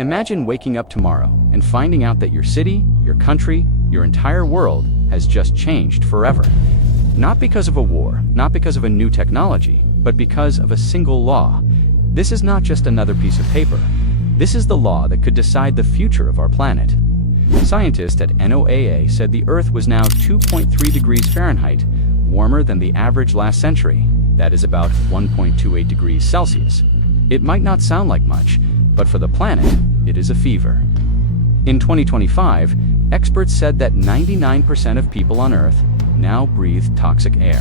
Imagine waking up tomorrow and finding out that your city, your country, your entire world has just changed forever. Not because of a war, not because of a new technology, but because of a single law. This is not just another piece of paper. This is the law that could decide the future of our planet. Scientists at NOAA said the Earth was now 2.3 degrees Fahrenheit warmer than the average last century. That is about 1.28 degrees Celsius. It might not sound like much, but for the planet, it is a fever. In 2025, experts said that 99% of people on Earth now breathe toxic air.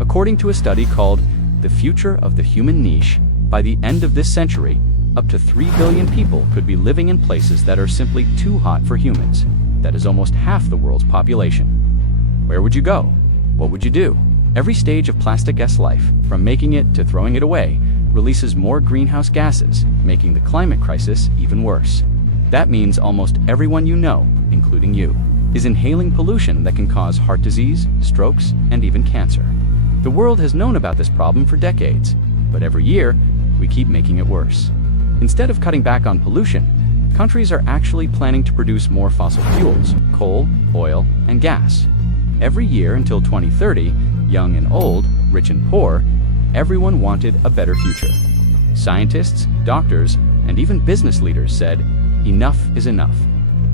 According to a study called The Future of the Human Niche, by the end of this century, up to 3 billion people could be living in places that are simply too hot for humans. That is almost half the world's population. Where would you go? What would you do? Every stage of plastic-esque life, from making it to throwing it away, releases more greenhouse gases, making the climate crisis even worse. That means almost everyone you know, including you, is inhaling pollution that can cause heart disease, strokes, and even cancer. The world has known about this problem for decades, but every year, we keep making it worse. Instead of cutting back on pollution, countries are actually planning to produce more fossil fuels, coal, oil, and gas. Every year until 2030, young and old, rich and poor, everyone wanted a better future. Scientists, doctors, and even business leaders said, enough is enough.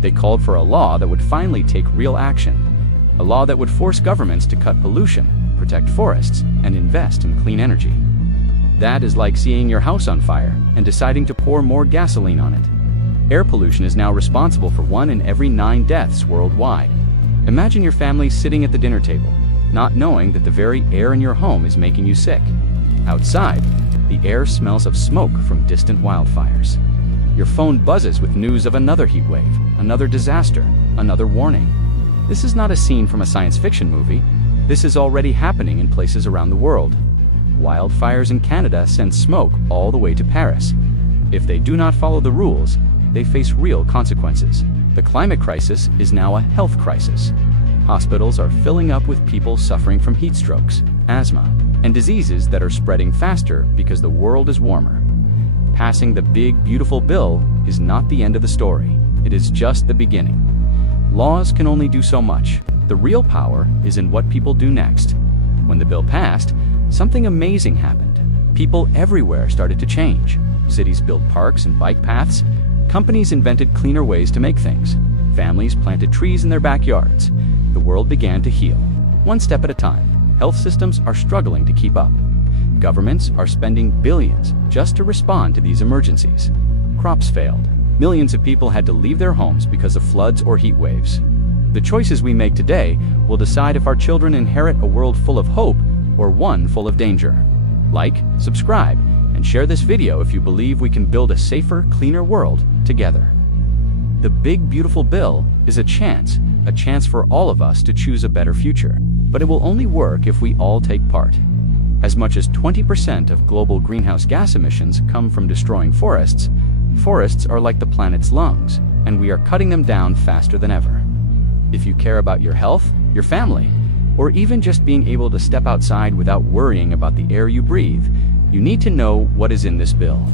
They called for a law that would finally take real action, a law that would force governments to cut pollution, protect forests, and invest in clean energy. That is like seeing your house on fire and deciding to pour more gasoline on it. Air pollution is now responsible for 1 in every 9 deaths worldwide. Imagine your family sitting at the dinner table, not knowing that the very air in your home is making you sick. Outside, the air smells of smoke from distant wildfires. Your phone buzzes with news of another heat wave, another disaster, another warning. This is not a scene from a science fiction movie. This is already happening in places around the world. Wildfires in Canada send smoke all the way to Paris. If they do not follow the rules, they face real consequences. The climate crisis is now a health crisis. Hospitals are filling up with people suffering from heat strokes, asthma, and diseases that are spreading faster because the world is warmer. Passing the big, beautiful bill is not the end of the story. It is just the beginning. Laws can only do so much. The real power is in what people do next. When the bill passed, something amazing happened. People everywhere started to change. Cities built parks and bike paths. Companies invented cleaner ways to make things. Families planted trees in their backyards. The world began to heal, one step at a time. Health systems are struggling to keep up. Governments are spending billions just to respond to these emergencies. Crops failed. Millions of people had to leave their homes because of floods or heat waves. The choices we make today will decide if our children inherit a world full of hope or one full of danger. Like, subscribe, and share this video if you believe we can build a safer, cleaner world together. The big, beautiful bill is a chance for all of us to choose a better future. But it will only work if we all take part. As much as 20% of global greenhouse gas emissions come from destroying forests, forests are like the planet's lungs, and we are cutting them down faster than ever. If you care about your health, your family, or even just being able to step outside without worrying about the air you breathe, you need to know what is in this bill.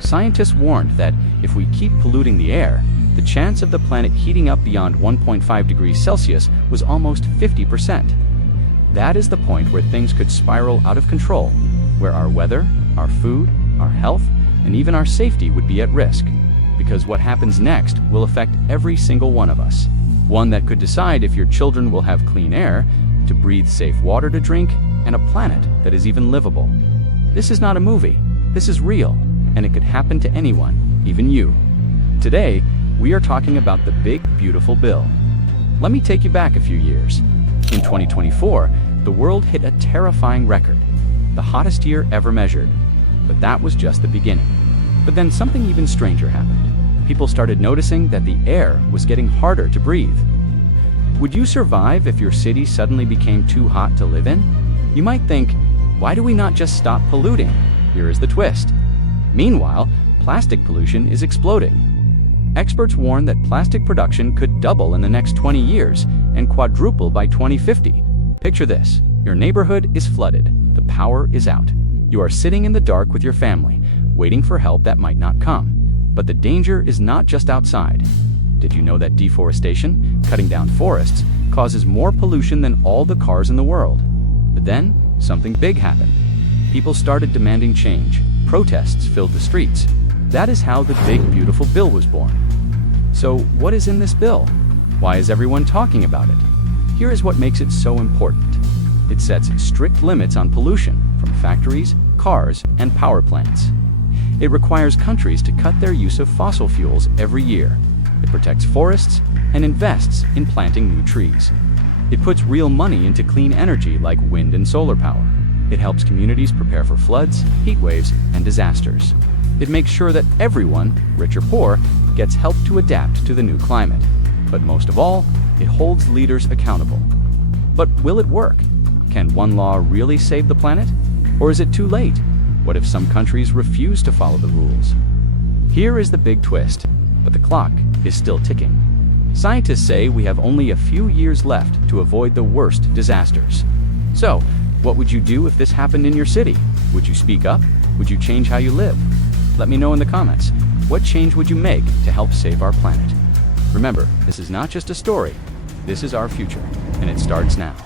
Scientists warned that if we keep polluting the air, the chance of the planet heating up beyond 1.5 degrees Celsius was almost 50%. That is the point where things could spiral out of control, where our weather, our food, our health, and even our safety would be at risk. Because what happens next will affect every single one of us. One that could decide if your children will have clean air, to breathe safe water to drink, and a planet that is even livable. This is not a movie. This is real, and it could happen to anyone, even you. Today, we are talking about the big, beautiful bill. Let me take you back a few years. In 2024, the world hit a terrifying record, the hottest year ever measured. But that was just the beginning. But then something even stranger happened. People started noticing that the air was getting harder to breathe. Would you survive if your city suddenly became too hot to live in? You might think, why do we not just stop polluting? Here is the twist. Meanwhile, plastic pollution is exploding. Experts warn that plastic production could double in the next 20 years and quadruple by 2050. Picture this. Your neighborhood is flooded. The power is out. You are sitting in the dark with your family, waiting for help that might not come. But the danger is not just outside. Did you know that deforestation, cutting down forests, causes more pollution than all the cars in the world? But then, something big happened. People started demanding change. Protests filled the streets. That is how the big, beautiful bill was born. So, what is in this bill? Why is everyone talking about it? Here is what makes it so important. It sets strict limits on pollution from factories, cars, and power plants. It requires countries to cut their use of fossil fuels every year. It protects forests and invests in planting new trees. It puts real money into clean energy like wind and solar power. It helps communities prepare for floods, heat waves, and disasters. It makes sure that everyone, rich or poor, gets help to adapt to the new climate. But most of all, it holds leaders accountable. But will it work? Can one law really save the planet? Or is it too late? What if some countries refuse to follow the rules? Here is the big twist, but the clock is still ticking. Scientists say we have only a few years left to avoid the worst disasters. So, what would you do if this happened in your city? Would you speak up? Would you change how you live? Let me know in the comments. What change would you make to help save our planet? Remember, this is not just a story. This is our future, and it starts now.